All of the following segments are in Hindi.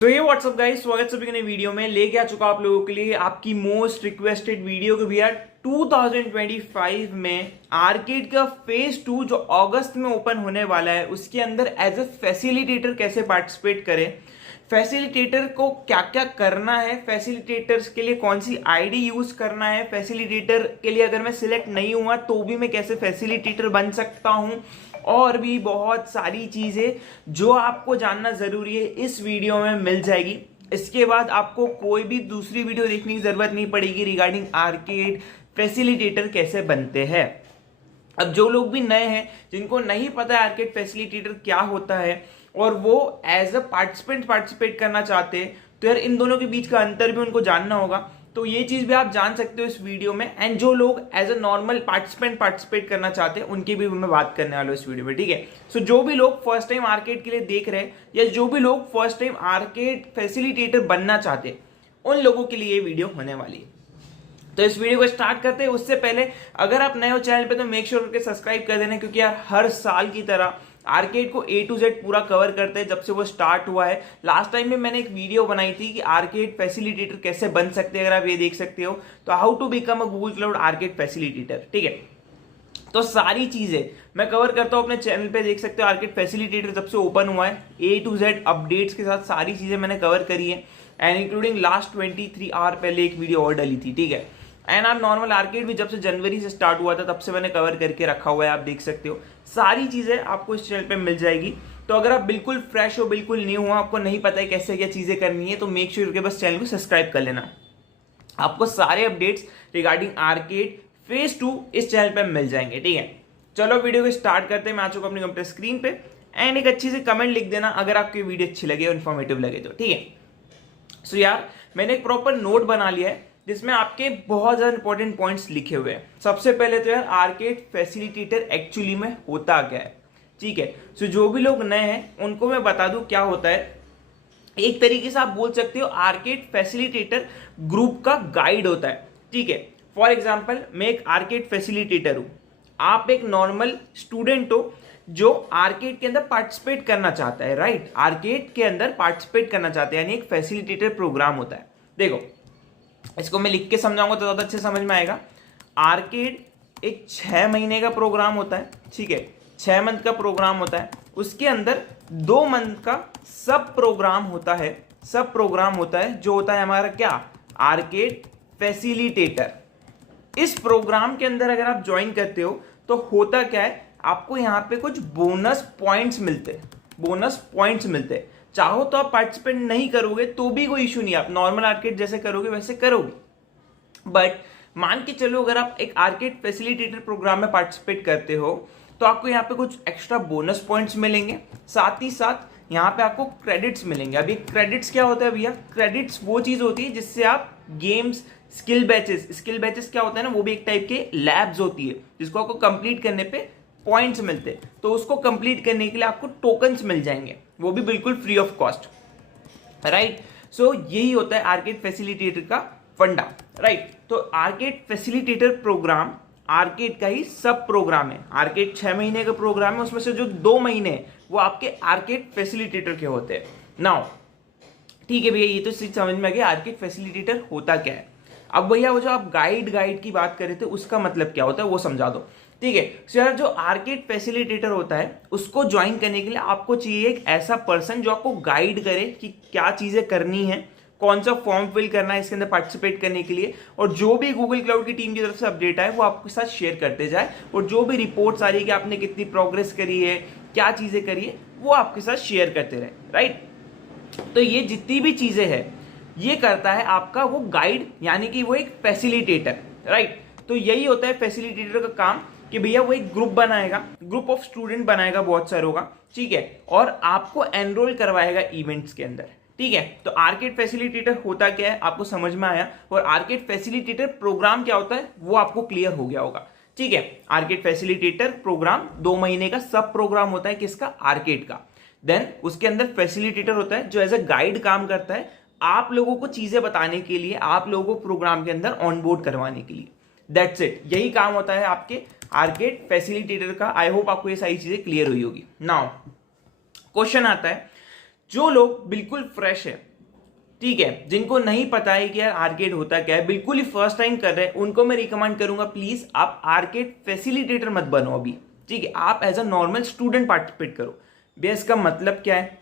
तो ये व्हाट्सअप गाइस, स्वागत सभी के नई वीडियो में। लेके आ चुका आप लोगों के लिए आपकी मोस्ट रिक्वेस्टेड वीडियो को भैया 2025 में आर्केड का फेज 2 जो अगस्त में ओपन होने वाला है उसके अंदर एज ए फैसिलिटेटर कैसे पार्टिसिपेट करें, फैसिलिटेटर को क्या क्या करना है, फैसिलिटेटर्स के लिए कौन सी आईडी यूज करना है, फैसिलिटेटर के लिए अगर मैं सिलेक्ट नहीं हुआ तो भी मैं कैसे फैसिलिटेटर बन सकता हूं, और भी बहुत सारी चीजें जो आपको जानना जरूरी है इस वीडियो में मिल जाएगी। इसके बाद आपको कोई भी दूसरी वीडियो देखने की जरूरत नहीं पड़ेगी रिगार्डिंग आर्केड फैसिलिटेटर कैसे बनते हैं। अब जो लोग भी नए हैं, जिनको नहीं पता है आर्केड फैसिलिटेटर क्या होता है और वो एज अ पार्टिसिपेट करना चाहते हैं, तो यार इन दोनों के बीच का अंतर भी उनको जानना होगा। तो ये चीज भी आप जान सकते हो इस वीडियो में। एंड जो लोग एज अ नॉर्मल पार्टिसिपेट करना चाहते हैं उनकी भी मैं बात करने वाला हूँ इस वीडियो में, ठीक है। सो जो भी लोग फर्स्ट टाइम आर्केड के लिए देख रहे हैं या जो भी लोग फर्स्ट टाइम आर्केड फैसिलिटेटर बनना चाहते हैं, उन लोगों के लिए ये वीडियो होने वाली है। तो इस वीडियो को स्टार्ट करते हैं उससे पहले अगर आप नए हो चैनल पे तो मेक श्योर करके सब्सक्राइब कर देना, क्योंकि यार हर साल की तरह आर्केड को A to Z पूरा कवर करते हैं जब से वो स्टार्ट हुआ है। लास्ट टाइम में मैंने एक वीडियो बनाई थी कि आर्केड फैसिलिटेटर कैसे बन सकते हैं, अगर आप ये देख सकते हो तो how to become a Google Cloud Arcade facilitator, ठीक है। तो सारी चीजें मैं कवर करता हूं अपने चैनल पे, देख सकते हो। आर्केड फैसिलिटेटर जब से ओपन हुआ है A to Z अपडेट्स के साथ सारी चीजें मैंने कवर करी है, एंड इंक्लूडिंग लास्ट 23 आवर पहले एक वीडियो और डली थी, ठीक है। एंड आप नॉर्मल आर्केड भी जब से जनवरी से स्टार्ट हुआ था तब से मैंने कवर करके रखा हुआ है, आप देख सकते हो। सारी चीजें आपको इस चैनल पे मिल जाएगी। तो अगर आप बिल्कुल फ्रेश हो, बिल्कुल न्यू हो, आपको नहीं पता है कैसे क्या चीजें करनी है, तो मेक श्योर के बस चैनल को सब्सक्राइब कर लेना। आपको सारे अपडेट्स रिगार्डिंग आर्केड फेज 2 इस चैनल पे मिल जाएंगे, ठीक है। चलो वीडियो को स्टार्ट करते हैं। मैं आ चुका अपनी कंप्यूटर स्क्रीन पे, एंड एक अच्छी सी कमेंट लिख देना अगर आपकी वीडियो अच्छी लगे और इन्फॉर्मेटिव लगे तो, ठीक है। सो यार मैंने एक प्रॉपर नोट बना लिया है जिसमें आपके बहुत ज्यादा इंपॉर्टेंट पॉइंट्स लिखे हुए हैं। सबसे पहले तो यार आर्केड फैसिलिटेटर एक्चुअली में होता क्या है, ठीक है। सो जो भी लोग नए हैं उनको मैं बता दूं क्या होता है। एक तरीके से आप बोल सकते हो आर्केड फैसिलिटेटर ग्रुप का गाइड होता है, ठीक है। फॉर एग्जाम्पल मैं एक आर्केड फैसिलिटेटर हूं, आप एक नॉर्मल स्टूडेंट हो जो आर्केड के अंदर पार्टिसिपेट करना चाहता है, राइट। आर्केड के अंदर पार्टिसिपेट करना चाहते हैं, यानी एक फैसिलिटेटर प्रोग्राम होता है। देखो इसको मैं लिख के समझाऊंगा तो ज्यादा अच्छे समझ में आएगा। आर्केड एक 6 महीने का प्रोग्राम होता है, ठीक है। 6 मंथ का प्रोग्राम होता है, उसके अंदर 2 मंथ का सब प्रोग्राम होता है। सब प्रोग्राम होता है जो होता है हमारा क्या, आर्केड फैसिलिटेटर। इस प्रोग्राम के अंदर अगर आप ज्वाइन करते हो तो होता क्या है, आपको यहां पे कुछ बोनस पॉइंट्स मिलते हैं। बोनस पॉइंट्स मिलते हैं, चाहो तो आप पार्टिसिपेट नहीं करोगे तो भी कोई इशू नहीं, आप नॉर्मल आर्केड जैसे करोगे वैसे करोगे। बट मान के चलो अगर आप एक आर्केड फैसिलिटेटर प्रोग्राम में पार्टिसिपेट करते हो तो आपको यहाँ पे कुछ एक्स्ट्रा बोनस पॉइंट्स मिलेंगे, साथ ही साथ यहाँ पे आपको क्रेडिट्स मिलेंगे। अभी क्रेडिट्स क्या होता है भैया, क्रेडिट्स वो चीज होती है जिससे आप गेम्स, स्किल बैचेस क्या होता है ना, वो भी एक टाइप के लैब्स होती है जिसको आपको कंप्लीट करने पे पॉइंट्स मिलते हैं। तो उसको कंप्लीट करने के लिए आपको टोकन्स मिल जाएंगे, वो भी बिल्कुल फ्री ऑफ कॉस्ट, राइट। सो यही होता है आर्केड फैसिलिटेटर का फंडा, राइट। तो आर्केड फैसिलिटेटर प्रोग्राम आर्केड का ही सब प्रोग्राम है। आर्केड 6 महीने का प्रोग्राम है, उसमें से जो 2 महीने वो आपके आर्केड फैसिलिटेटर के होते हैं। नाउ ठीक है भैया, ये तो चीज समझ में आ गया आर्केड फैसिलिटेटर होता क्या है। अब भैया वो जो आप गाइड की बात कर रहे थे उसका मतलब क्या होता है वो समझा दो, ठीक है। सो यार जो आर्केड फैसिलिटेटर होता है उसको ज्वाइन करने के लिए आपको चाहिए एक ऐसा पर्सन जो आपको गाइड करे कि क्या चीजें करनी है, कौन सा फॉर्म फिल करना है इसके अंदर पार्टिसिपेट करने के लिए, और जो भी गूगल क्लाउड की टीम की तरफ से अपडेट आए वो आपके साथ शेयर करते जाए, और जो भी रिपोर्ट्स आ रही है कि आपने कितनी प्रोग्रेस करी है, क्या चीजें करी है, वो आपके साथ शेयर करते रहे, राइट। तो ये जितनी भी चीजें हैं ये करता है आपका वो गाइड, यानी कि वो एक फैसिलिटेटर, राइट। तो यही होता है फैसिलिटेटर का काम कि भैया वो एक ग्रुप बनाएगा, ग्रुप ऑफ स्टूडेंट बनाएगा बहुत सारे होगा, ठीक है, और आपको एनरोल करवाएगा इवेंट्स के अंदर, ठीक है। तो आर्केड फैसिलिटेटर होता क्या है आपको समझ में आया, और आर्केड फैसिलिटेटर प्रोग्राम क्या होता है वो आपको क्लियर हो गया होगा, ठीक है। आर्केड फैसिलिटेटर प्रोग्राम 2 महीने का सब प्रोग्राम होता है, किसका, आर्केड का। देन उसके अंदर फैसिलिटेटर होता है जो एज अ गाइड काम करता है, आप लोगों को चीजें बताने के लिए, आप लोगों को प्रोग्राम के अंदर ऑनबोर्ड करवाने के लिए। दैट्स इट, यही काम होता है आपके आर्केड फैसिलिटेटर का। आई होप आपको ये सारी चीजें क्लियर हुई होगी। नाउ क्वेश्चन आता है, जो लोग बिल्कुल फ्रेश है, ठीक है, जिनको नहीं पता है कि यार आर्केड होता क्या है, बिल्कुल ही फर्स्ट टाइम कर रहे हैं, उनको मैं रिकमेंड करूंगा प्लीज आप आर्केड फैसिलिटेटर मत बनो अभी, ठीक है, आप as a normal student participate करो। भैया इसका मतलब क्या है?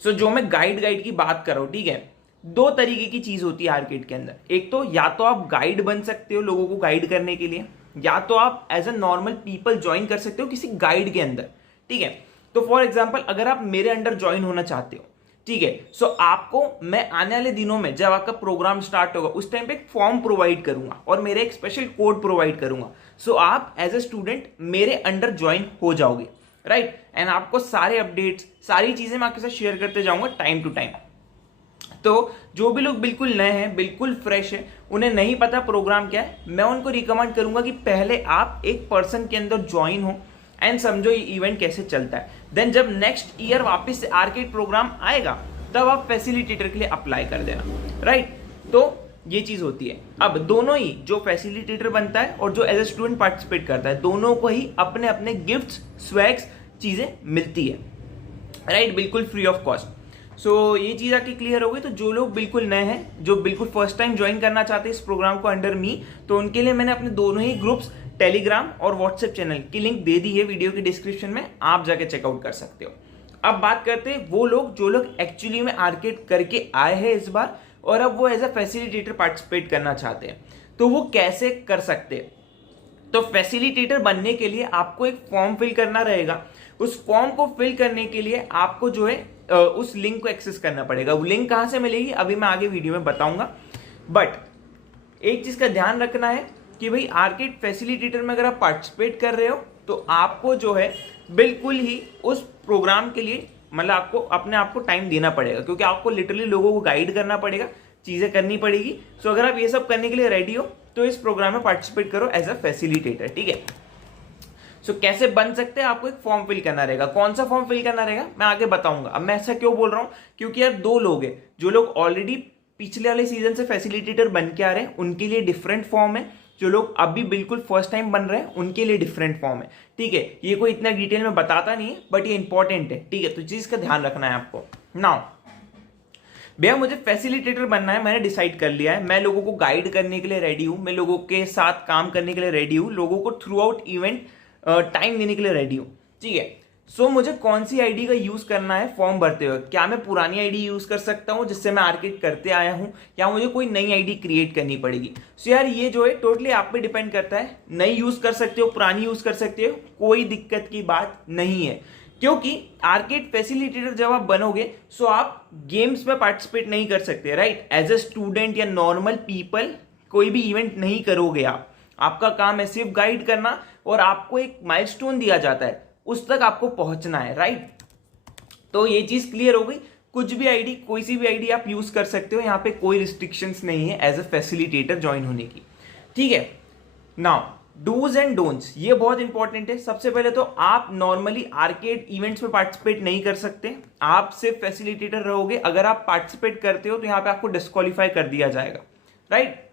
सो जो मैं गाइड की बात कर रहा हूं, ठीक है, दो तरीके की चीज होती है आर्केड के अंदर। एक तो या तो आप गाइड बन सकते हो लोगों को गाइड करने के लिए, या तो आप as a normal people join कर सकते हो किसी गाइड के अंदर, ठीक है। तो फॉर एग्जाम्पल अगर आप मेरे अंडर ज्वाइन होना चाहते हो, ठीक है, सो आपको मैं आने वाले दिनों में जब आपका प्रोग्राम स्टार्ट होगा उस टाइम पे एक फॉर्म प्रोवाइड करूंगा और मेरे एक स्पेशल कोड प्रोवाइड करूंगा। सो आप एज ए स्टूडेंट मेरे अंडर ज्वाइन हो जाओगे, राइट, एंड आपको सारे अपडेट्स सारी चीजें मैं आपके साथ शेयर करते जाऊंगा टाइम टू टाइम। तो जो भी लोग बिल्कुल नए हैं, बिल्कुल फ्रेश है, उन्हें नहीं पता प्रोग्राम क्या है, मैं उनको रिकमेंड करूंगा कि पहले आप एक पर्सन के अंदर ज्वाइन हो एंड समझो ये इवेंट कैसे चलता है। देन जब नेक्स्ट ईयर वापस से आर्केड प्रोग्राम आएगा तब आप फैसिलिटेटर के लिए अप्लाई कर देना, राइट। तो ये चीज होती है। अब दोनों ही, जो फैसिलिटेटर बनता है और जो एज ए स्टूडेंट पार्टिसिपेट करता है, दोनों को ही अपने अपने गिफ्ट्स, स्वैग्स, चीजें मिलती है, राइट, बिल्कुल फ्री ऑफ कॉस्ट। सो ये चीज आके क्लियर हो गई। तो जो लोग बिल्कुल नए हैं, जो बिल्कुल फर्स्ट टाइम ज्वाइन करना चाहते हैं इस प्रोग्राम को अंडर मी, तो उनके लिए मैंने अपने दोनों ही ग्रुप्स टेलीग्राम और व्हाट्सएप चैनल की लिंक दे दी है वीडियो के डिस्क्रिप्शन में, आप जाके चेकआउट कर सकते हो। अब बात करते हैं वो लोग जो लोग एक्चुअली में आर्केड करके आए हैं इस बार और अब वो एज अ फैसिलिटेटर पार्टिसिपेट करना चाहते हैं, तो वो कैसे कर सकते हैं। तो फैसिलिटेटर बनने के लिए आपको एक फॉर्म फिल करना रहेगा। उस फॉर्म को फिल करने के लिए आपको जो है उस लिंक को एक्सेस करना पड़ेगा। वो लिंक कहां से मिलेगी अभी मैं आगे वीडियो में बताऊंगा, बट एक चीज का ध्यान रखना है कि भाई आर्केड फैसिलिटेटर में अगर आप पार्टिसिपेट कर रहे हो तो आपको जो है बिल्कुल ही उस प्रोग्राम के लिए मतलब आपको अपने आप को टाइम देना पड़ेगा, क्योंकि आपको लिटरली लोगों को गाइड करना पड़ेगा, चीजें करनी पड़ेगी। सो अगर आप ये सब करने के लिए रेडी हो तो इस प्रोग्राम में पार्टिसिपेट करो एज अ फैसिलिटेटर, ठीक है। सो कैसे बन सकते हैं, आपको एक फॉर्म फिल करना रहेगा। कौन सा फॉर्म फिल करना रहेगा मैं आगे बताऊंगा। अब मैं ऐसा क्यों बोल रहा हूं, क्योंकि यार दो लोग हैं, जो लोग ऑलरेडी पिछले वाले सीजन से फैसिलिटेटर बन के आ रहे हैं उनके लिए डिफरेंट फॉर्म है, जो लोग अभी बिल्कुल फर्स्ट टाइम बन रहे हैं उनके लिए डिफरेंट फॉर्म है, ठीक है। ये कोई इतना डिटेल में बताता नहीं है बट ये इंपॉर्टेंट है, ठीक है। तो चीज का ध्यान रखना है आपको। नाउ भैया मुझे फैसिलिटेटर बनना है, मैंने डिसाइड कर लिया है, मैं लोगों को गाइड करने के लिए रेडी हूं, मैं लोगों के साथ काम करने के लिए रेडी हूं, लोगों को थ्रू आउट इवेंट टाइम देने के लिए रेडी हूं, ठीक है। सो मुझे कौन सी आईडी का यूज करना है फॉर्म भरते हुए? क्या मैं पुरानी आईडी यूज कर सकता हूं जिससे मैं आर्केड करते आया हूं, या मुझे कोई नई आईडी क्रिएट करनी पड़ेगी? सो यार ये जो है टोटली आप पे डिपेंड करता है, नई यूज कर सकते हो, पुरानी यूज कर सकते हो, कोई दिक्कत की बात नहीं है। क्योंकि आर्केड फैसिलिटेटर जब आप बनोगे सो आप गेम्स में पार्टिसिपेट नहीं कर सकते, राइट। एज ए स्टूडेंट या नॉर्मल पीपल कोई भी इवेंट नहीं करोगे आप, आपका काम है सिर्फ गाइड करना और आपको एक माइलस्टोन दिया जाता है उस तक आपको पहुंचना है, राइट। तो ये चीज क्लियर हो गई। कुछ भी आईडी, कोई सी भी आईडी आप यूज कर सकते हो, यहां पे कोई रिस्ट्रिक्शंस नहीं है एज अ फैसिलिटेटर ज्वाइन होने की, ठीक है। नाउ डूज एंड डोंट्स, ये बहुत इंपॉर्टेंट है। सबसे पहले तो आप नॉर्मली आर्केड इवेंट्स में पार्टिसिपेट नहीं कर सकते, आप सिर्फ फैसिलिटेटर रहोगे। अगर आप पार्टिसिपेट करते हो तो यहां पे आपको डिस्क्वालीफाई कर दिया जाएगा, राइट।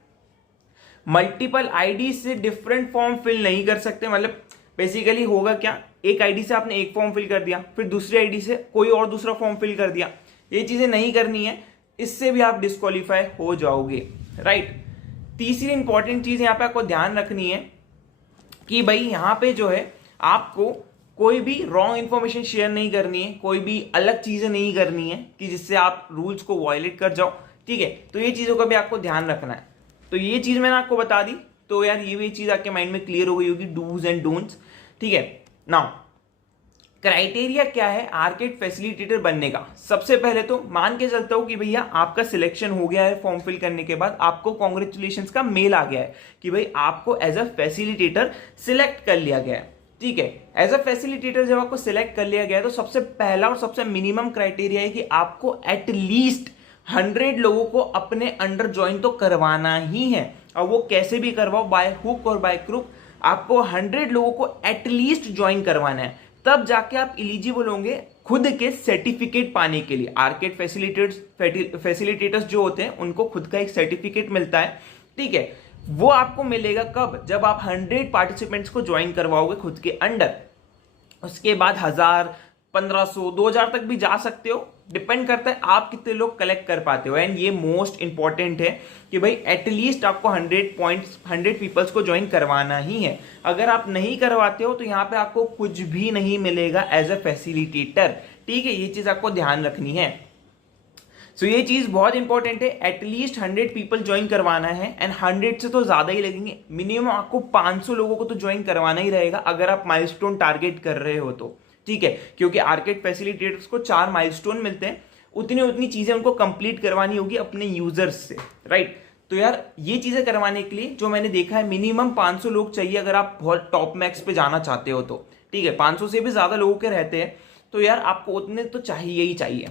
मल्टीपल आईडी से डिफरेंट फॉर्म फिल नहीं कर सकते। मतलब बेसिकली होगा क्या, एक आईडी से आपने एक फॉर्म फिल कर दिया, फिर दूसरी आईडी से कोई और दूसरा फॉर्म फिल कर दिया, ये चीजें नहीं करनी है, इससे भी आप डिस्क्वालीफाई हो जाओगे, राइट। तीसरी इंपॉर्टेंट चीज यहां पे आपको ध्यान रखनी है कि भाई यहां पे जो है आपको कोई भी रॉन्ग इंफॉर्मेशन शेयर नहीं करनी है, कोई भी अलग चीजें नहीं करनी है कि जिससे आप रूल्स को वायलेट कर जाओ, ठीक है। तो ये चीजों का भी आपको ध्यान रखना है। तो ये चीज मैंने आपको बता दी, तो यार ये भी चीज आपके माइंड में क्लियर हो गई होगी, डूज एंड डोंट्स, ठीक है। नाउ क्राइटेरिया क्या है आर्केड फैसिलिटेटर बनने का? सबसे पहले तो मान के चलता हूं कि भैया आपका सिलेक्शन हो गया है, फॉर्म फिल करने के बाद आपको कॉन्ग्रेचुलेशंस का मेल आ गया है कि भाई आपको एज अ फैसिलिटेटर सिलेक्ट कर लिया गया है, ठीक है। एज अ फैसिलिटेटर जब आपको सिलेक्ट कर लिया गया है तो सबसे पहला और सबसे मिनिमम क्राइटेरिया है कि आपको एटलीस्ट 100 लोगों को अपने अंडर ज्वाइन तो करवाना ही है। और वो कैसे भी करवाओ, बाय हुक और बाय क्रुक, आपको 100 लोगों को एटलीस्ट ज्वाइन करवाना है, तब जाके आप इलिजिबल होंगे खुद के सर्टिफिकेट पाने के लिए। आर्केड फैसिलिटेटर्स जो होते हैं उनको खुद का एक सर्टिफिकेट मिलता है, ठीक है। वो आपको मिलेगा कब? जब आप 100 पार्टिसिपेंट्स को ज्वाइन करवाओगे खुद के अंडर। उसके बाद 1000, 1500 2000 तक भी जा सकते हो, डिपेंड करता है आप कितने लोग कलेक्ट कर पाते हो। एंड ये मोस्ट इंपॉर्टेंट है कि भाई एटलीस्ट आपको 100 पीपल्स को ज्वाइन करवाना ही है। अगर आप नहीं करवाते हो तो यहाँ पे आपको कुछ भी नहीं मिलेगा एज अ फैसिलिटेटर, ठीक है, ये चीज आपको ध्यान रखनी है। सो ये चीज बहुत इंपॉर्टेंट है, एटलीस्ट 100 पीपल ज्वाइन करवाना है एंड 100 से तो ज्यादा ही लगेंगे, मिनिमम आपको 500 लोगों को तो ज्वाइन करवाना ही रहेगा अगर आप माइलस्टोन टारगेट कर रहे हो तो, ठीक है, क्योंकि आर्केड फैसिलिटेटर्स को 4 माइलस्टोन मिलते हैं, उतनी चीजें उनको कंप्लीट करवानी होगी अपने यूजर्स से, राइट। तो यार ये चीजें करवाने के लिए जो मैंने देखा है मिनिमम 500 लोग चाहिए अगर आप बहुत टॉप मैक्स पे जाना चाहते हो तो, ठीक है, 500 से भी ज्यादा लोगों के रहते हैं तो यार आपको उतने तो चाहिए ही चाहिए।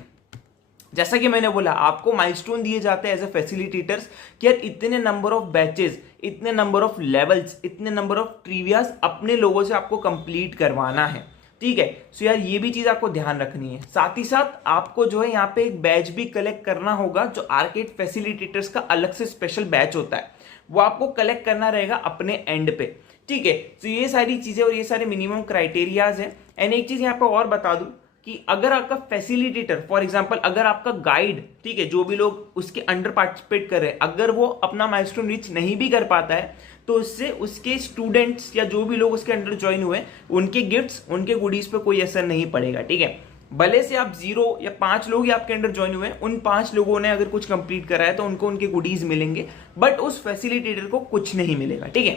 जैसा कि मैंने बोला आपको माइलस्टोन दिए जाते हैं एज ए फैसिलिटेटर्स कि यार इतने नंबर ऑफ बैचेस, इतने नंबर ऑफ लेवल्स, इतने नंबर ऑफ ट्रिवियाज अपने लोगों से आपको कंप्लीट करवाना है, ठीक है। सो यार ये भी चीज आपको ध्यान रखनी है। साथ ही साथ आपको जो है यहाँ पे एक बैच भी कलेक्ट करना होगा, जो आर्केड फैसिलिटेटर्स का अलग से स्पेशल बैच होता है, वो आपको कलेक्ट करना रहेगा अपने एंड पे, ठीक है। तो ये सारी चीजें और ये सारे मिनिमम क्राइटेरियाज है। एंड एक चीज यहाँ पे और बता दूं कि अगर आपका फैसिलिटेटर फॉर एग्जांपल अगर आपका गाइड, ठीक है, जो भी लोग उसके अंडर पार्टिसिपेट कर रहे हैं, अगर वो अपना माइलस्टोन रीच नहीं भी कर पाता है तो उससे उसके स्टूडेंट्स या जो भी लोग उसके अंडर ज्वाइन हुए उनके गिफ्ट्स, उनके गुडीज पे कोई असर नहीं पड़ेगा, ठीक है। भले से आप 0 या 5 लोग ही आपके अंडर ज्वाइन हुए, उन 5 लोगों ने अगर कुछ कंप्लीट करा है तो उनको उनके गुडीज मिलेंगे, बट उस फैसिलिटेटर को कुछ नहीं मिलेगा, ठीक है।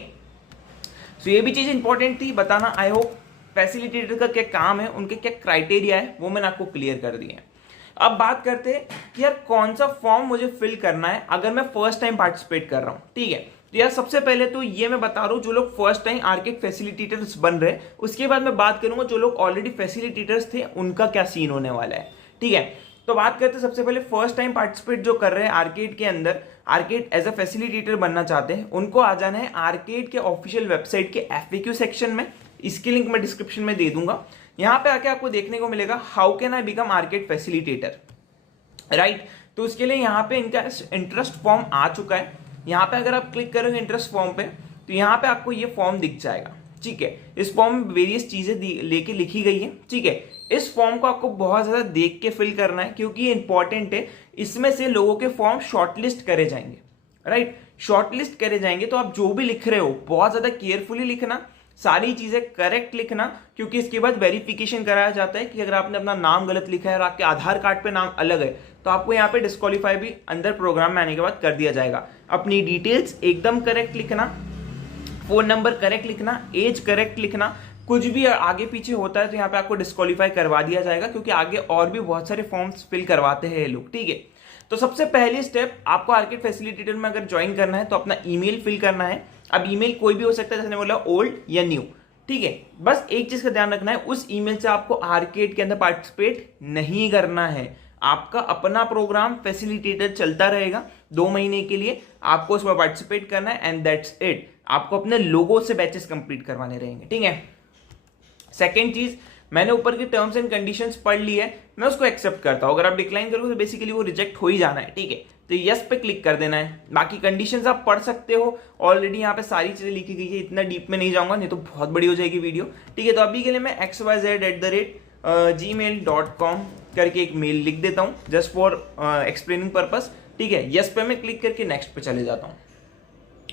सो ये भी चीज इंपॉर्टेंट थी बताना। आई होप फैसिलिटेटर का क्या काम है, उनके क्या क्राइटेरिया है, वो मैंने आपको क्लियर कर दिया है। अब बात करते हैं कि यार कौन सा फॉर्म मुझे फिल करना है अगर मैं फर्स्ट टाइम पार्टिसिपेट कर रहा हूं, ठीक है। तो यार सबसे पहले तो ये मैं बता रहा हूं जो लोग फर्स्ट टाइम आर्केड फैसिलिटेटर्स बन रहे हैं, उसके बाद मैं बात करूंगा जो लोग ऑलरेडी फैसिलिटेटर्स थे उनका क्या सीन होने वाला है, ठीक है। तो बात करते हैं सबसे पहले फर्स्ट टाइम पार्टिसिपेट जो कर रहे हैं आर्केड के अंदर, आर्केड एज अ फैसिलिटेटर बनना चाहते हैं, उनको आ जाना है आर्केड के ऑफिशियल वेबसाइट के FAQ सेक्शन में। इसकी लिंक मैं डिस्क्रिप्शन में दे दूंगा। यहां पे आके आपको देखने को मिलेगा how can I become arcade facilitator, right. तो उसके लिए यहाँ पे इनका इंटरेस्ट फॉर्म आ चुका है। यहाँ पे अगर आप क्लिक करोगे इंटरेस्ट फॉर्म पे तो यहाँ पे आपको ये फॉर्म दिख जाएगा, ठीक है। इस फॉर्म में वेरियस चीजें लेके लिखी गई है, ठीक है। इस फॉर्म को आपको बहुत ज्यादा देख के फिल करना है क्योंकि ये इंपॉर्टेंट है। इसमें से लोगों के फॉर्म शॉर्टलिस्ट करे जाएंगे, राइट, शॉर्टलिस्ट करे जाएंगे। तो आप जो भी लिख रहे हो बहुत ज्यादा केयरफुली लिखना, सारी चीजें करेक्ट लिखना, क्योंकि इसके बाद वेरिफिकेशन कराया जाता है कि अगर आपने अपना नाम गलत लिखा है और आपके आधार कार्ड पे नाम अलग है तो आपको यहाँ पे डिस्क्वालीफाई भी अंदर प्रोग्राम में आने के बाद कर दिया जाएगा। अपनी डिटेल्स एकदम करेक्ट लिखना, फोन नंबर करेक्ट लिखना, एज करेक्ट लिखना, कुछ भी आगे पीछे होता है तो यहाँ पे आपको डिस्क्वालीफाई करवा दिया जाएगा क्योंकि आगे और भी बहुत सारे फॉर्म्स फिल करवाते हैं ये लोग, ठीक है। तो सबसे पहली स्टेप आपको आर्केड फैसिलिटेटर में अगर ज्वाइन करना है तो अपना ईमेल फिल करना है। अब ईमेल कोई भी हो सकता है, जैसे बोला ओल्ड या न्यू, ठीक है। बस एक चीज का ध्यान रखना है, उस ईमेल से आपको आर्केड के अंदर पार्टिसिपेट नहीं करना है। आपका अपना प्रोग्राम फैसिलिटेटर चलता रहेगा 2 महीने के लिए, आपको उसमें पार्टिसिपेट करना है एंड दैट्स इट। आपको अपने लोगों से बैचेस कंप्लीट करवाने रहेंगे, ठीक है। सेकेंड चीज, मैंने ऊपर की टर्म्स एंड कंडीशंस पढ़ ली है, मैं उसको एक्सेप्ट करता हूं। अगर आप डिक्लाइन करोगे तो बेसिकली वो रिजेक्ट हो ही जाना है, ठीक है। तो यस पे क्लिक कर देना है। बाकी कंडीशंस आप पढ़ सकते हो, ऑलरेडी यहाँ पे सारी चीजें लिखी गई है, इतना डीप में नहीं जाऊंगा नहीं तो बहुत बड़ी हो जाएगी वीडियो, ठीक है। तो अभी के लिए मैं xyz@gmail.com करके एक मेल लिख देता हूँ जस्ट फॉर एक्सप्लेनिंग पर्पस, ठीक है। यस पे मैं क्लिक करके नेक्स्ट पे चले जाता हूँ,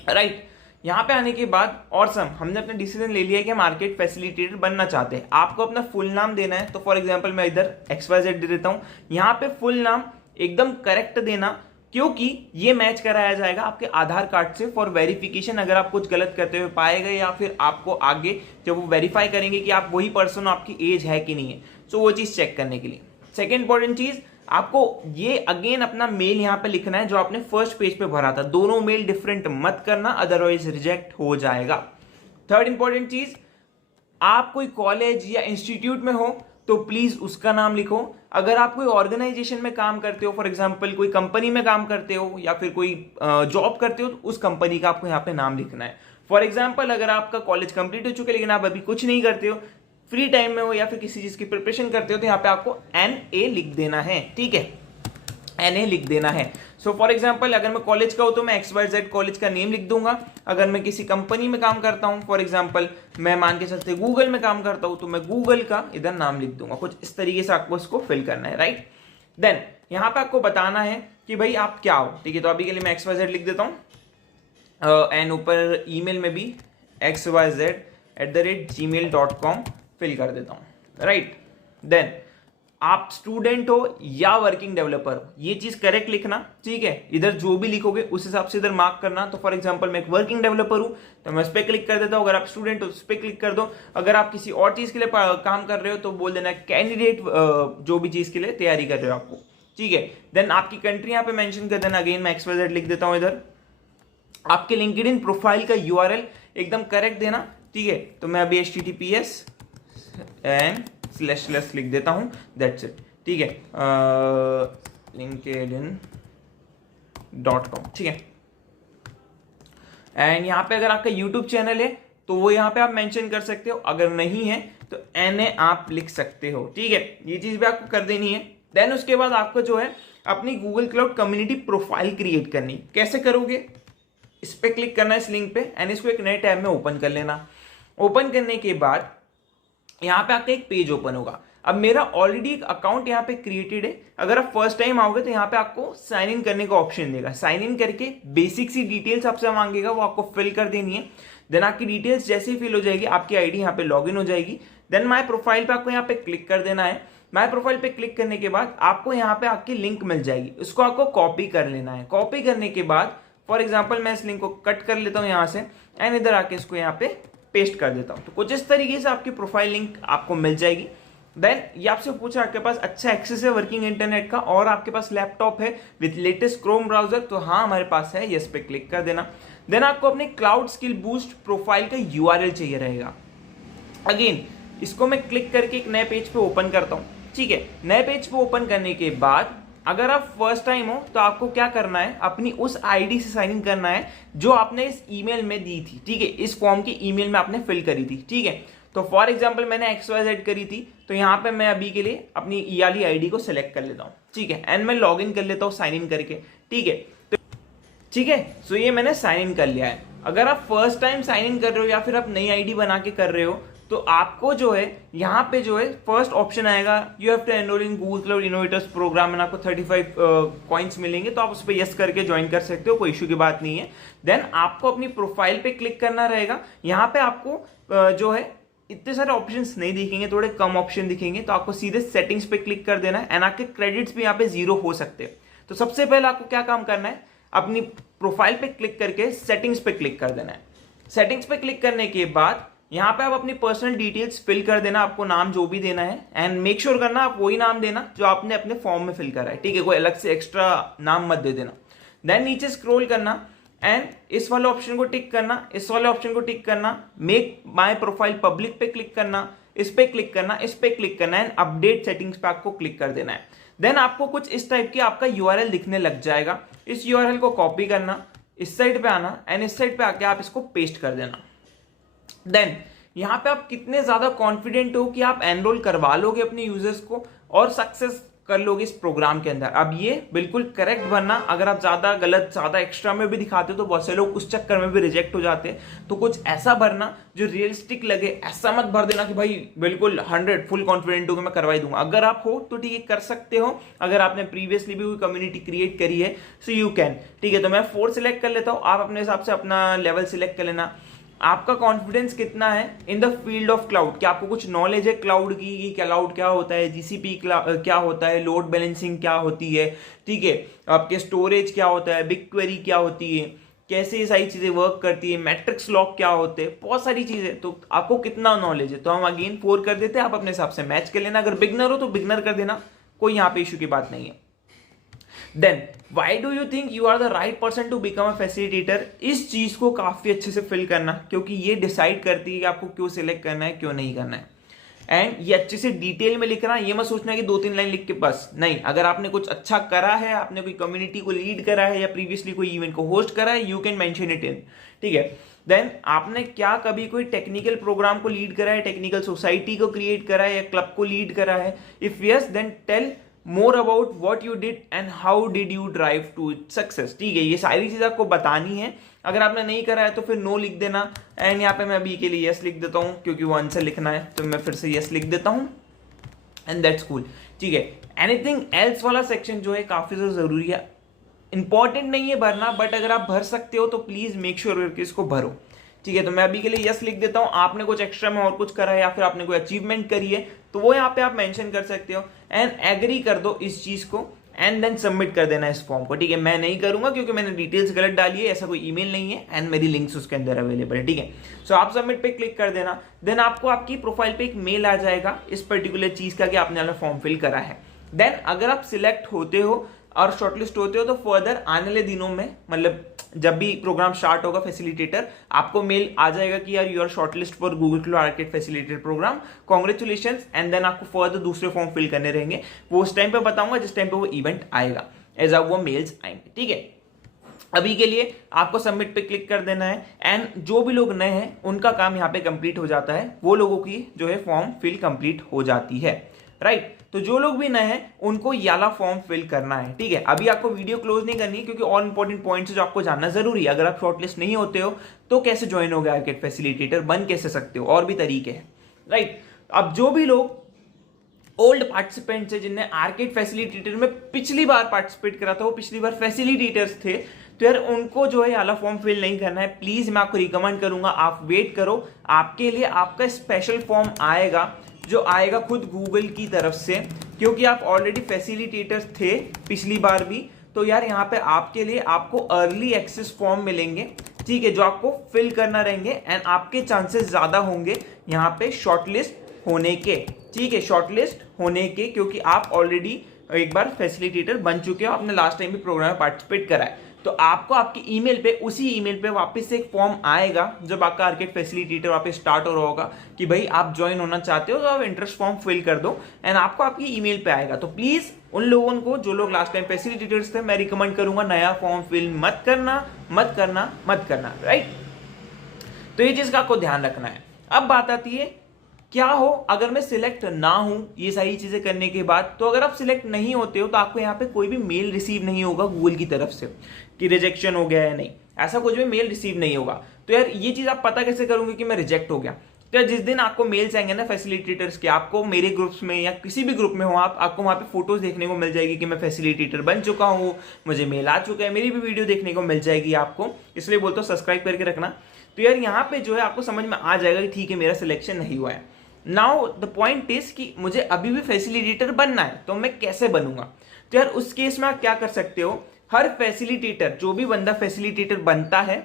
राइट। यहाँ पे आने के बाद और हमने अपना डिसीजन ले लिया है कि हम आर्केड फैसिलिटेटर बनना चाहते हैं। आपको अपना फुल नाम देना है, तो फॉर एग्जांपल मैं इधर XYZ दे देता हूँ। यहाँ पे फुल नाम एकदम करेक्ट देना क्योंकि ये मैच कराया जाएगा आपके आधार कार्ड से फॉर वेरिफिकेशन। अगर आप कुछ गलत करते हुए पाए गए या फिर आपको आगे जब वो वेरीफाई करेंगे कि आप वही पर्सन हो, आपकी एज है कि नहीं है, सो वो चीज चेक करने के लिए। सेकेंड इंपॉर्टेंट चीज, आपको ये अगेन अपना मेल यहाँ पे लिखना है जो आपने फर्स्ट पेज पे भरा था। दोनों मेल डिफरेंट मत करना, अदरवाइज रिजेक्ट हो जाएगा। थर्ड इंपॉर्टेंट चीज, आप कोई कॉलेज या इंस्टीट्यूट में हो तो प्लीज उसका नाम लिखो। अगर आप कोई ऑर्गेनाइजेशन में काम करते हो, फॉर एग्जांपल कोई कंपनी में काम करते हो या फिर कोई जॉब करते हो, तो उस कंपनी का आपको यहाँ पे नाम लिखना है। फॉर एग्जांपल अगर आपका कॉलेज कंप्लीट हो चुका है लेकिन आप अभी कुछ नहीं करते हो, फ्री टाइम में हो या फिर किसी चीज की प्रिपरेशन करते हो, तो यहाँ पे आपको NA लिख देना है, ठीक है। NA लिख देना है। सो फॉर एग्जाम्पल अगर मैं कॉलेज का हूं तो मैं XYZ कॉलेज का नेम लिख दूंगा। अगर मैं किसी कंपनी में काम करता हूं, फॉर एग्जाम्पल मैं मान के चलते गूगल में काम करता हूं, तो मैं गूगल का इधर नाम लिख दूंगा। कुछ इस तरीके से आपको इसको फिल करना है, राइट। देन यहाँ पे आपको बताना है कि भाई आप क्या हो, ठीक है। तो अभी के लिए मैं XYZ लिख देता हूँ एंड ऊपर ईमेल में भी xyz@gmail.com फिल कर देता हूँ, राइट। देन आप स्टूडेंट हो या वर्किंग डेवलपर हो, ये चीज करेक्ट लिखना, ठीक है। इधर जो भी लिखोगे उस हिसाब से इधर मार्क करना। तो फॉर एग्जांपल मैं एक वर्किंग डेवलपर हूं तो मैं उस पर क्लिक कर देता हूं। अगर आप स्टूडेंट हो तो उस पर क्लिक कर दो। अगर आप किसी और चीज के लिए काम कर रहे हो तो बोल देना कैंडिडेट, जो भी चीज के लिए तैयारी कर रहे हो आपको, ठीक है। देन आपकी कंट्री यहाँ पे मेंशन कर देना। अगेन मैं XYZ लिख देता हूं इधर। आपके लिंक्डइन प्रोफाइल का URL एकदम करेक्ट देना, ठीक है। तो मैं अभी HTTPS एंड / लिख देता हूं, दैट्स इट, ठीक है। linkedin.com, ठीक है। एंड यहाँ पे अगर आपका YouTube चैनल है तो वो यहाँ पे आप मेंशन कर सकते हो, अगर नहीं है तो NA आप लिख सकते हो, ठीक है। ये चीज भी आपको कर देनी है। देन उसके बाद आपको जो है अपनी Google cloud community profile create करनी। कैसे करोगे, इस पे क्लिक करना है इस लिंक पे एंड इसको एक नए टैब में ओपन कर लेना। ओपन करने के बाद यहाँ पे आपका एक पेज ओपन होगा। अब मेरा ऑलरेडी एक अकाउंट यहाँ पे क्रिएटेड है। अगर आप फर्स्ट टाइम आओगे तो यहाँ पे आपको साइन इन करने का ऑप्शन देगा। साइन इन करके बेसिक सी डिटेल्स आपसे मांगेगा, वो आपको फिल कर देनी है। देन आपकी डिटेल्स जैसे ही फिल हो जाएगी आपकी आईडी यहाँ पे लॉग इन हो जाएगी। देन माय प्रोफाइल पे आपको यहाँ पे क्लिक कर देना है। माय प्रोफाइल पे क्लिक करने के बाद आपको यहाँ पे आपकी लिंक मिल जाएगी, उसको आपको कॉपी कर लेना है। कॉपी करने के बाद फॉर एग्जाम्पल मैं इस लिंक को कट कर लेता हूँ यहाँ से एंड इधर आके इसको यहाँ पे पेस्ट कर देता हूँ। तो कुछ इस तरीके से आपकी प्रोफाइल लिंक आपको मिल जाएगी। देन ये आपसे पूछा आपके पास अच्छा एक्सेस है वर्किंग इंटरनेट का और आपके पास लैपटॉप है विद लेटेस्ट क्रोम ब्राउजर, तो हाँ हमारे पास है, यस पे क्लिक कर देना। देन आपको अपने क्लाउड स्किल बूस्ट प्रोफाइल का URL चाहिए रहेगा। अगेन इसको मैं क्लिक करके एक नए पेज पे ओपन करता हूँ, ठीक है। नए पेज पे ओपन करने के बाद अगर आप फर्स्ट टाइम हो तो आपको क्या करना है, अपनी उस आईडी से साइन इन करना है जो आपने इस ईमेल में दी थी, ठीक है। इस फॉर्म की ईमेल में आपने फिल करी थी, ठीक है। तो फॉर एग्जांपल मैंने XYZ करी थी, तो यहाँ पे मैं अभी के लिए अपनी ई वाली आईडी को सिलेक्ट कर लेता हूँ, ठीक है। एंड मैं लॉग इन कर लेता हूँ साइन इन करके, ठीक है। तो ठीक है, सो ये मैंने साइन इन कर लिया है। अगर आप फर्स्ट टाइम साइन इन कर रहे हो या फिर आप नई आईडी बना के कर रहे हो तो आपको जो है यहाँ पे जो है फर्स्ट ऑप्शन आएगा, you have to enrol in Google Cloud Innovators program and आपको 35 कॉइन्स मिलेंगे, तो आप उस पर यस करके ज्वाइन कर सकते हो, कोई इशू की बात नहीं है। देन आपको अपनी प्रोफाइल पे क्लिक करना रहेगा। यहाँ पे आपको जो है इतने सारे ऑप्शंस नहीं दिखेंगे, थोड़े कम ऑप्शन दिखेंगे, तो आपको सीधे सेटिंग्स पे क्लिक कर देना है एंड आपके क्रेडिट्स भी यहाँ पे 0 हो सकते हैं। तो सबसे पहले आपको क्या काम करना है, अपनी प्रोफाइल पे क्लिक करके सेटिंग्स पे क्लिक कर देना है। सेटिंग्स पे क्लिक करने के बाद यहाँ पे आप अपनी पर्सनल डिटेल्स फिल कर देना, आपको नाम जो भी देना है एंड मेक श्योर करना आप वही नाम देना जो आपने अपने फॉर्म में फिल करा है, ठीक है। कोई अलग से एक्स्ट्रा नाम मत दे देना। देन नीचे स्क्रॉल करना एंड इस वाले ऑप्शन को टिक करना, इस वाले ऑप्शन को टिक करना, मेक माय प्रोफाइल पब्लिक पे क्लिक करना, इस पे क्लिक करना, इस पे क्लिक करना एंड अपडेट सेटिंग्स पे आपको क्लिक कर देना है। देन आपको कुछ इस टाइप की आपका URL दिखने लग जाएगा। इस URL को कॉपी करना, इस साइड पे आना एंड इस साइड पे आके आप इसको पेस्ट कर देना। देन यहाँ पे आप कितने ज्यादा कॉन्फिडेंट हो कि आप एनरोल करवा लोगे अपने यूजर्स को और सक्सेस कर लोगे इस प्रोग्राम के अंदर। अब ये बिल्कुल करेक्ट भरना, अगर आप ज्यादा गलत ज्यादा एक्स्ट्रा में भी दिखाते हो तो बहुत से लोग उस चक्कर में भी रिजेक्ट हो जाते हैं। तो कुछ ऐसा भरना जो रियलिस्टिक लगे, ऐसा मत भर देना कि भाई बिल्कुल 100 फुल कॉन्फिडेंट हो कि मैं करवाई दूंगा। अगर आप हो तो ठीक है, कर सकते हो। अगर आपने प्रीवियसली भी कोई कम्युनिटी क्रिएट करी है सो यू कैन, ठीक है। तो मैं 4 सिलेक्ट कर लेता हूँ, आप अपने हिसाब से अपना लेवल सिलेक्ट कर लेना। आपका कॉन्फिडेंस कितना है in the field of cloud, क्या आपको कुछ नॉलेज है क्लाउड की, क्लाउड क्या होता है, GCP क्या होता है, लोड बैलेंसिंग क्या होती है, ठीक है, आपके स्टोरेज क्या होता है, बिग क्वेरी क्या होती है, कैसे ये सारी चीजें वर्क करती है, मैट्रिक्स लॉक क्या होते हैं, बहुत सारी चीजें। तो आपको कितना नॉलेज है, तो हम अगेन 4 कर देते हैं, आप अपने हिसाब से मैच कर लेना। अगर बिगनर हो तो बिगनर कर देना, कोई यहाँ पे इशू की बात नहीं है। Then why do you think you are the right person to become a facilitator, इस चीज को काफी अच्छे से फिल करना, क्योंकि ये डिसाइड करती है कि आपको क्यों सिलेक्ट करना है क्यों नहीं करना है। एंड ये अच्छे से डिटेल में लिखना, ये मत सोचना कि 2-3 लाइन लिख के बस नहीं। अगर आपने कुछ अच्छा करा है, आपने कोई कम्युनिटी को लीड करा है या प्रीवियसली कोई इवेंट को होस्ट करा है, you can mention it in, ठीक है। देन आपने क्या कभी कोई टेक्निकल प्रोग्राम को लीड करा है, टेक्निकल सोसाइटी को क्रिएट करा है या क्लब को लीड करा है, if yes then tell more about what you did and how did you drive to success. ठीक है, ये सारी चीज़ आपको बतानी है। अगर आपने नहीं करा है तो फिर नो लिख देना, एंड यहाँ पे मैं अभी के लिए यस लिख देता हूँ क्योंकि वो आंसर लिखना है, तो मैं फिर से यस लिख देता हूँ, एंड दैट्स कूल। ठीक है, एनीथिंग एल्स वाला सेक्शन जो है काफ़ी ज़्यादा ज़रूरी है, इंपॉर्टेंट नहीं है भरना, बट अगर आप भर सकते हो तो प्लीज़ मेक श्योर करके इसको भरो। ठीक है, तो मैं अभी के लिए यस लिख देता हूँ। आपने कुछ एक्स्ट्रा में और कुछ करा है या फिर आपने कोई अचीवमेंट करी है तो वो यहाँ पे आप मेंशन कर सकते हो, एंड एग्री कर दो इस चीज़ को, एंड देन सबमिट कर देना इस फॉर्म को। ठीक है, मैं नहीं करूंगा क्योंकि मैंने डिटेल्स गलत डाली है, ऐसा कोई ईमेल नहीं है, एंड मेरी लिंक्स उसके अंदर अवेलेबल है। ठीक है, सो आप सबमिट पे क्लिक कर देना, देन आपको आपकी प्रोफाइल पे एक मेल आ जाएगा इस पर्टिकुलर चीज़ का कि आपने वाला फॉर्म फिल करा है। देन अगर आप सिलेक्ट होते हो और शॉर्टलिस्ट होते हो तो फर्दर आने वाले दिनों में, मतलब जब भी प्रोग्राम स्टार्ट होगा फैसिलिटेटर, आपको मेल आ जाएगा कि यार you are shortlist for Google Cloud architect facilitator program, congratulations, and then आपको फर्दर दूसरे फॉर्म फिल करने रहेंगे। वो उस टाइम पे बताऊंगा जिस टाइम पे वो इवेंट आएगा, एज आ वो मेल्स आएंगे। ठीक है, अभी के लिए आपको सबमिट पे क्लिक कर देना है, एंड जो भी लोग नए हैं उनका काम यहाँ पे कंप्लीट हो जाता है, वो लोगों की जो है फॉर्म फिल कंप्लीट हो जाती है। राइट, तो जो लोग भी नए हैं उनको ये वाला फॉर्म फिल करना है। ठीक है, अभी आपको वीडियो क्लोज नहीं करनी क्योंकि और इंपॉर्टेंट पॉइंट्स जो आपको जानना जरूरी है। अगर आप शॉर्टलिस्ट नहीं होते हो तो कैसे ज्वाइन हो गया आर्किटेक्ट फैसिलिटेटर, बन कैसे सकते हो, और भी तरीके हैं। राइट, अब जो भी लोग ओल्ड पार्टिसिपेंट्स है जिनने आर्किटेक्ट फैसिलिटेटर में पिछली बार पार्टिसिपेट करा था, वो पिछली बार फैसिलिटेटर्स थे, तो यार उनको जो है वाला फॉर्म फिल नहीं करना है। प्लीज मैं आपको रिकमेंड करूंगा आप वेट करो, आपके लिए आपका स्पेशल फॉर्म आएगा जो आएगा खुद गूगल की तरफ से, क्योंकि आप ऑलरेडी फैसिलिटेटर्स थे पिछली बार भी, तो यार यहाँ पे आपके लिए आपको अर्ली एक्सेस फॉर्म मिलेंगे। ठीक है, जो आपको फिल करना रहेंगे, एंड आपके चांसेस ज्यादा होंगे यहाँ पे शॉर्टलिस्ट होने के। ठीक है, शॉर्टलिस्ट होने के, क्योंकि आप ऑलरेडी एक बार फैसिलिटेटर बन चुके हो, आपने लास्ट टाइम भी प्रोग्राम में पार्टिसिपेट करा है, तो आपको आपके ईमेल पे, उसी ईमेल पे वापस से एक फॉर्म आएगा जब आपका आर्किटेक्ट फैसिलिटेटर वापस स्टार्ट हो रहा होगा कि भाई आप ज्वाइन होना चाहते हो तो आप इंटरेस्ट फॉर्म फिल कर दो, एंड आपको आपकी ईमेल पे आएगा। तो प्लीज उन लोगों को जो लोग लास्ट टाइम फैसिलिटेटर्स थे, मैं रिकमेंड करूंगा नया फॉर्म फिल मत करना, मत करना, मत करना। राइट, तो ये चीज का आपको ध्यान रखना है। अब बात आती है क्या हो अगर मैं सिलेक्ट ना हूं ये सारी चीजें करने के बाद। तो अगर आप सिलेक्ट नहीं होते हो तो आपको यहाँ पे कोई भी मेल रिसीव नहीं होगा गूगल की तरफ से कि रिजेक्शन हो गया है, नहीं, ऐसा कुछ भी मेल रिसीव नहीं होगा। तो यार ये चीज आप पता कैसे करोगे कि मैं रिजेक्ट हो गया? तो जिस दिन आपको मेल्स आएंगे ना फैसिलिटेटर्स के, आपको मेरे ग्रुप्स में या किसी भी ग्रुप में हो आप, आपको वहां पे फोटोज देखने को मिल जाएगी कि मैं फैसिलिटेटर बन चुका हूँ, मुझे मेल आ चुका है, मेरी भी वीडियो देखने को मिल जाएगी आपको, इसलिए बोलता हूँ सब्सक्राइब करके रखना। तो यार यहाँ पे जो है आपको समझ में आ जाएगा कि ठीक है मेरा सिलेक्शन नहीं हुआ है। नाउ द पॉइंट इज कि मुझे अभी भी फैसिलिटेटर बनना है, तो मैं कैसे बनूंगा? तो यार उस केस में आप क्या कर सकते हो, हर फैसिलिटेटर, जो भी बंदा फैसिलिटेटर बनता है,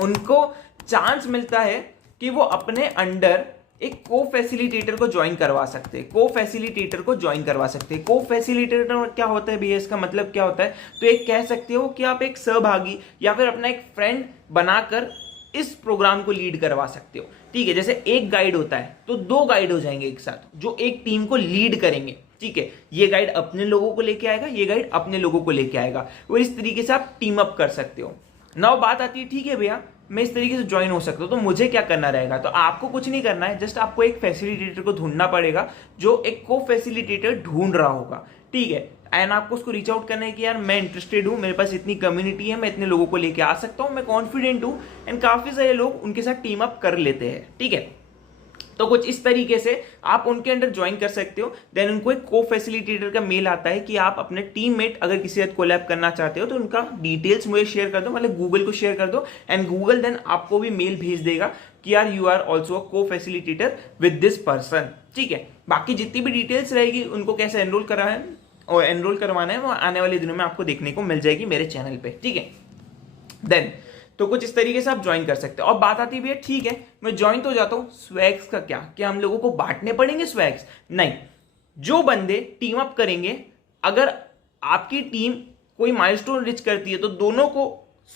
उनको चांस मिलता है कि वो अपने अंडर एक को फैसिलिटेटर को ज्वाइन करवा सकते हैं, को फैसिलिटेटर को ज्वाइन करवा सकते हैं। को फैसिलिटेटर क्या होता है भैया, इसका मतलब क्या होता है? तो एक कह सकते हो कि आप एक सहभागी या फिर अपना एक फ्रेंड बनाकर इस प्रोग्राम को लीड करवा सकते हो। ठीक है, जैसे एक गाइड होता है तो दो गाइड हो जाएंगे एक साथ, जो एक टीम को लीड करेंगे। ठीक है, ये गाइड अपने लोगों को लेके आएगा, ये गाइड अपने लोगों को लेके आएगा, और इस तरीके से आप टीम अप कर सकते हो। नाउ बात आती है, ठीक है भैया मैं इस तरीके से ज्वाइन हो सकता हूं, तो मुझे क्या करना रहेगा? तो आपको कुछ नहीं करना है, जस्ट आपको एक फैसिलिटेटर को ढूंढना पड़ेगा जो एक को फैसिलिटेटर ढूंढ रहा होगा। ठीक है, एंड आपको उसको रीच आउट करना है कि यार मैं इंटरेस्टेड हूं, मेरे पास इतनी कम्युनिटी है, मैं इतने लोगों को लेके आ सकता हूं, मैं कॉन्फिडेंट हूं, एंड काफी सारे लोग उनके साथ टीम अप कर लेते हैं। ठीक है, तो कुछ इस तरीके से आप उनके अंडर ज्वाइन कर सकते हो। देन उनको एक को फैसिलिटेटर का मेल आता है कि आप अपने टीममेट अगर किसी साथ कोलैब करना चाहते हो तो उनका डिटेल्स मुझे शेयर कर दो, मतलब गूगल को शेयर कर दो, एंड गूगल देन आपको भी मेल भेज देगा कि यार यू आर ऑल्सो अ को फैसिलिटेटर विद दिस पर्सन। ठीक है, बाकी जितनी भी डिटेल्स रहेगी उनको कैसे एनरोल करा है और एनरोल करवाना है वो आने वाले दिनों में आपको देखने को मिल जाएगी मेरे चैनल पे। ठीक है, देन तो कुछ इस तरीके से आप ज्वाइन कर सकते हो। और बात आती है ठीक है मैं ज्वाइन तो जाता हूं, स्वैग्स का क्या हम लोगों को बांटने पड़ेंगे स्वैग्स? नहीं, जो बंदे टीम अप करेंगे, अगर आपकी टीम कोई माइलस्टोन रीच करती है तो दोनों को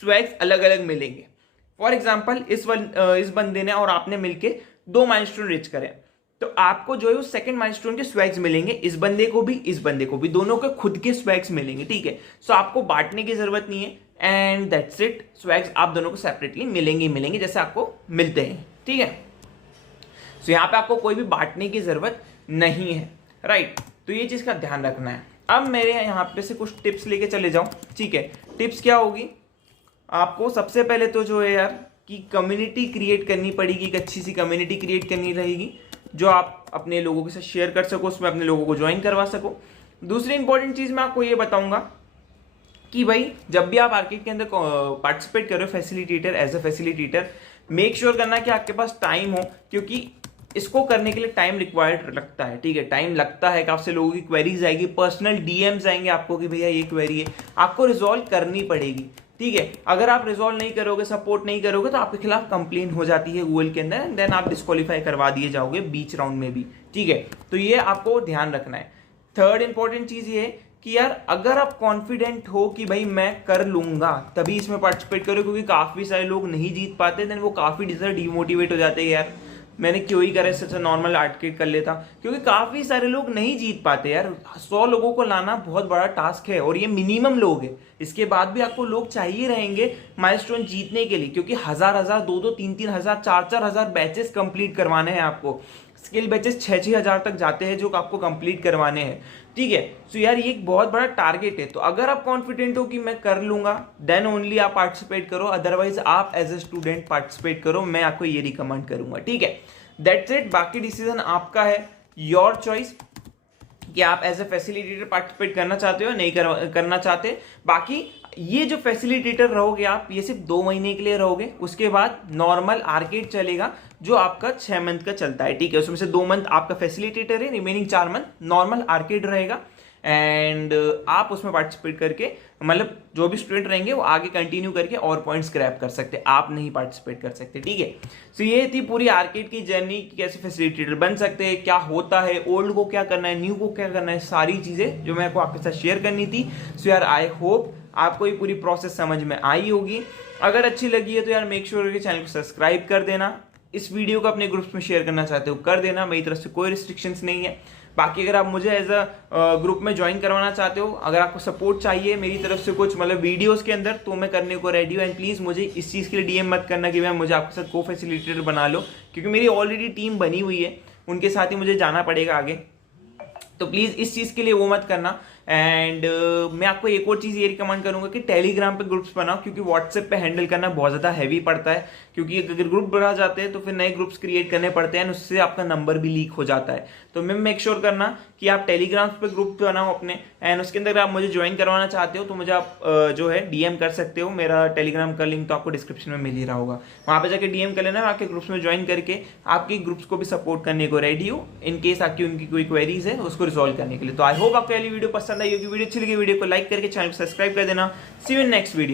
स्वैग्स अलग अलग मिलेंगे। फॉर एग्जाम्पल इस बंदे ने और आपने मिलके 2 माइलस्टोन रीच करे, तो आपको जो है उस सेकंड माइलस्टोन के स्वैग्स मिलेंगे, इस बंदे को भी इस बंदे को भी, दोनों के खुद के स्वैग्स मिलेंगे। ठीक है, सो आपको बांटने की जरूरत नहीं है, एंड दैट्स इट। स्वैग्स आप दोनों को सेपरेटली मिलेंगे जैसे आपको मिलते हैं। ठीक है, सो यहां पे आपको कोई भी बांटने की जरूरत नहीं है। राइट, तो ये चीज़ का ध्यान रखना है। अब मेरे यहाँ पे से कुछ टिप्स लेके चले जाऊँ, ठीक है। टिप्स क्या होगी, आपको सबसे पहले तो जो है यार कि कम्युनिटी क्रिएट करनी पड़ेगी, एक अच्छी सी कम्युनिटी क्रिएट करनी रहेगी जो आप अपने लोगों के साथ शेयर कर सको, उसमें अपने लोगों को ज्वाइन करवा सको। दूसरी इंपॉर्टेंट चीज़ मैं आपको ये बताऊंगा कि भाई जब भी आप आर्केड के अंदर पार्टिसिपेट करो facilitator, as a facilitator, make sure करना कि आपके पास टाइम हो, क्योंकि इसको करने के लिए टाइम रिक्वायर्ड लगता है, ठीक है। टाइम लगता है कि आपसे लोगों की क्वेरीज आएगी, पर्सनल डीएम्स आएंगे आपको कि भैया ये क्वेरी है, आपको रिजॉल्व करनी पड़ेगी, ठीक है। अगर आप रिजॉल्व नहीं करोगे, सपोर्ट नहीं करोगे, तो आपके खिलाफ कंप्लेन हो जाती है गूगल के अंदर, एंड देन आप डिस्क्वालीफाई करवा दिए जाओगे बीच राउंड में भी, ठीक है। तो ये आपको ध्यान रखना है। थर्ड इंपॉर्टेंट चीज ये कि यार अगर आप कॉन्फिडेंट हो कि भाई मैं कर लूंगा, तभी इसमें पार्टिसिपेट करो, क्योंकि काफी सारे लोग नहीं जीत पाते, देन वो काफी डिमोटिवेट हो जाते हैं, यार मैंने क्यों ही करे, इससे नॉर्मल आर्केड कर लेता, क्योंकि काफी सारे लोग नहीं जीत पाते यार। 100 लोगों को लाना बहुत बड़ा टास्क है, और ये मिनिमम लोग है, इसके बाद भी आपको लोग चाहिए रहेंगे माइलस्टोन जीतने के लिए, क्योंकि 1000 2 3 हजार 4 हजार बैचेस कंप्लीट करवाने हैं आपको। स्किल बैचेस 6 हजार तक जाते हैं जो आपको कंप्लीट करवाने हैं, ठीक है। सो यार ये एक बहुत बड़ा टारगेट है, तो अगर आप कॉन्फिडेंट हो कि मैं कर लूंगा, देन ओनली आप पार्टिसिपेट करो, अदरवाइज आप एज ए स्टूडेंट पार्टिसिपेट करो, मैं आपको ये रिकमेंड करूंगा, ठीक है। दैट्स इट, बाकी डिसीजन आपका है, योर चॉइस, कि आप एज ए फैसिलिटेटर पार्टिसिपेट करना चाहते हो नहीं करना चाहते। बाकी ये जो फैसिलिटेटर रहोगे आप, ये सिर्फ 2 महीने के लिए रहोगे, उसके बाद नॉर्मल आर्केड चलेगा जो आपका 6 मंथ का चलता है, ठीक है। उसमें से 2 मंथ आपका फैसिलिटेटर है, रिमेनिंग 4 मंथ नॉर्मल आर्केड रहेगा, एंड आप उसमें पार्टिसिपेट करके, मतलब जो भी स्टूडेंट रहेंगे वो आगे कंटिन्यू करके और पॉइंट्स ग्रैब कर सकते, आप नहीं पार्टिसिपेट कर सकते, ठीक है। सो ये थी पूरी आर्केड की जर्नी, कैसे फैसिलिटेटर बन सकते हैं, क्या होता है, ओल्ड को क्या करना है, न्यू को क्या करना है, सारी चीजें जो मैं आपको आपके साथ शेयर करनी थी। सो यार आई होप आपको ये पूरी प्रोसेस समझ में आई होगी। अगर अच्छी लगी है तो यार मेक श्योर चैनल को सब्सक्राइब कर देना, इस वीडियो को अपने ग्रुप्स में शेयर करना चाहते हो कर देना, मेरी तरफ से कोई रिस्ट्रिक्शंस नहीं है। बाकी अगर आप मुझे एज अ ग्रुप में ज्वाइन करवाना चाहते हो, अगर आपको सपोर्ट चाहिए मेरी तरफ से कुछ मतलब वीडियोस के अंदर, तो मैं करने को रेडी हूँ। एंड प्लीज़ मुझे इस चीज़ के लिए डीएम मत करना कि मैं मुझे आपके साथ को फैसिलिटेटर बना लो, क्योंकि मेरी ऑलरेडी टीम बनी हुई है, उनके साथ ही मुझे जाना पड़ेगा आगे। तो प्लीज़ इस चीज़ के लिए वो मत करना। एंड मैं आपको एक और चीज़ ये रिकमेंड करूंगा कि टेलीग्राम पे ग्रुप्स बनाओ, क्योंकि व्हाट्सएप पे हैंडल करना बहुत ज़्यादा हैवी पड़ता है, क्योंकि अगर ग्रुप बढ़ा जाते हैं तो फिर नए ग्रुप्स क्रिएट करने पड़ते हैं, उससे आपका नंबर भी लीक हो जाता है। तो मैं मेक श्योर करना कि आप टेलीग्राम पे ग्रुप बनाओ अपने, एंड उसके अंदर अगर आप मुझे ज्वाइन करवाना चाहते हो तो मुझे आप जो है डीएम कर सकते हो। मेरा टेलीग्राम का लिंक तो आपको डिस्क्रिप्शन में मिल ही रहा होगा, वहाँ पे जाकर डीएम कर लेना, आपके ग्रुप्स में ज्वाइन करके आपके ग्रुप्स को भी सपोर्ट करने को रेडी हो, इन केस आपकी उनकी कोई क्वेरीज है उसको रिजॉल्व करने के लिए। तो आई होप आपको ये वीडियो पसंद आई होगी। वीडियो अच्छी लगी वीडियो को लाइक करके चैनल को सब्सक्राइब कर देना। सी यू इन नेक्स्ट वीडियो।